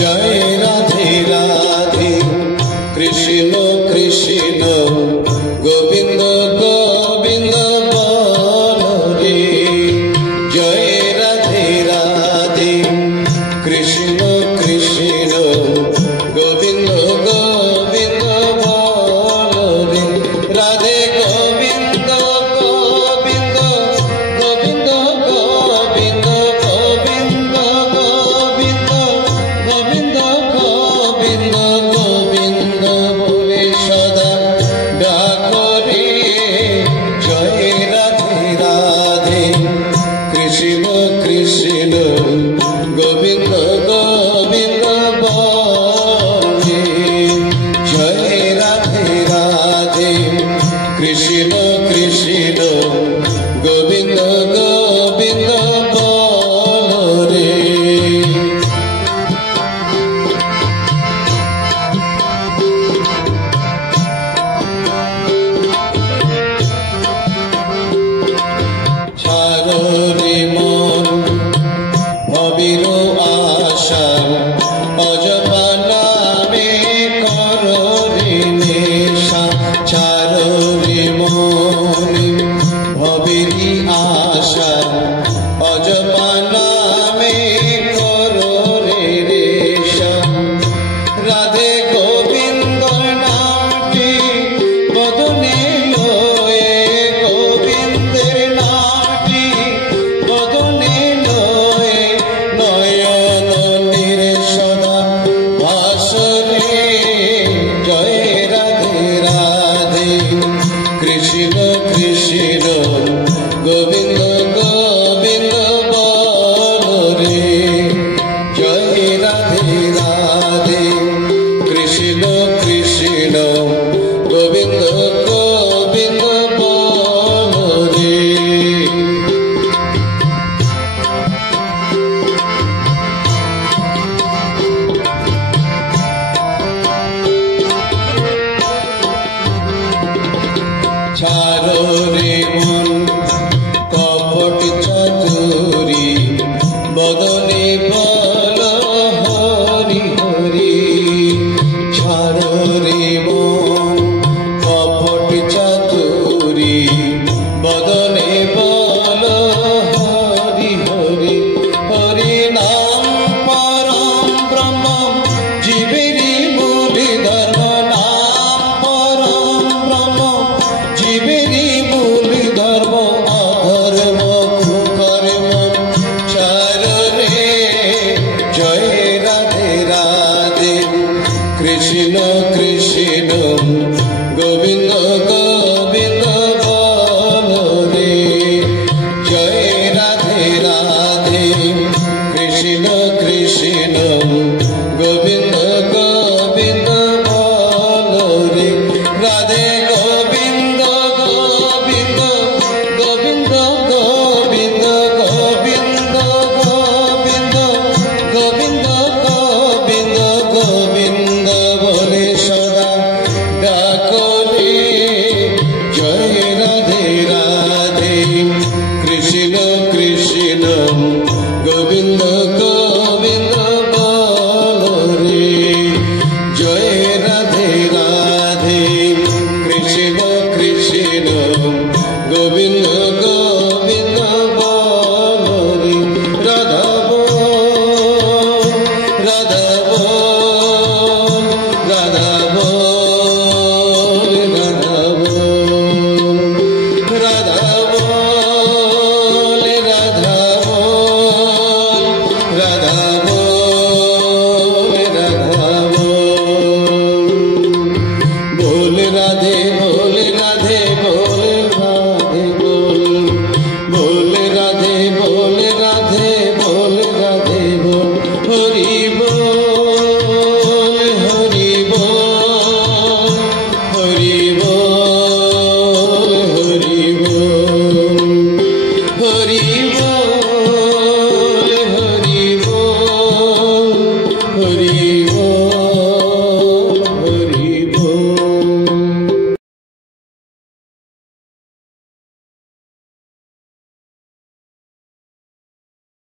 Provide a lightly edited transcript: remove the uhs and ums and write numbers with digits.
জয় রাধে রাধে কৃষ্ণ কৃষ্ণ গোবিন্দ গোবিন্দ বল রে। জয় রাধে রাধে কৃষ্ণ কৃষ্ণ গোবিন্দ গোবিন্দ বল রে। রাধে গোবিন্দ গোবিন্দ গোবিন্দ গোবিন্দ গোবিন্দ গোবিন্দ গোবিন্দ গোবিন্দ গোবিন্দ বলে সদা ডাকো রে। জয় রাধে রাধে কৃষ্ণ কৃষ্ণ গোবিন্দ গোবিন্দ বলে। জয় রাধে রাধে কৃষ্ণ কৃষ্ণ গোবিন্দ গোবিন্দ বল রে। ছাড়ো রে মন ভবির আশা অজপা নামে করো রে নেশা। ছাড়ো রে মন ভবির আশা অজপা নামে করো রে নেশা। রাধে গোবিন্দ নামটি বদনে লয়ে গোবিন্দের নামটি বদনে লয়ে নয়ন নীরে সদা ভাসরে। জয় রাধে রাধে কৃষ্ণ কৃষ্ণ গোবিন্দ গোবিন্দ বল রে। জয় রাধে রাধে কৃষ্ণ কৃষ্ণ গোবিন্দ গোবিন্দ বল রে। ছাড়ো রে মন কপট চাতুরি বদনে বল হরি হরি। ছাড়ো রে মন কপট চাতুরি বদনে বল হরি হরি। হরি নাম পরম ব্রহ্ম জীবেরই মূল ধর্ম। নাম পরম ব্রহ্ম জীবেরই মূল ধর্ম। অধর্ম কুকর্ম ছাড়ো রে। জয় রাধে রাধে কৃষ্ণ কৃষ্ণ গোবিন্দ গোবিন্দ বল রে। জয় রাধে রাধে কৃষ্ণ কৃষ্ণ গোবিন্দ গোবিন্দ বল রে। রাধে গোবিন্দ গোবিন্দ গোবিন্দ গোবিন্দ গোবিন্দ গোবিন্দ গোবিন্দ গোবিন্দ গোবিন্দ বলে সদা ডাকো রে। জয় রাধে রাধে কৃষ্ণ কৃষ্ণ গোবিন্দ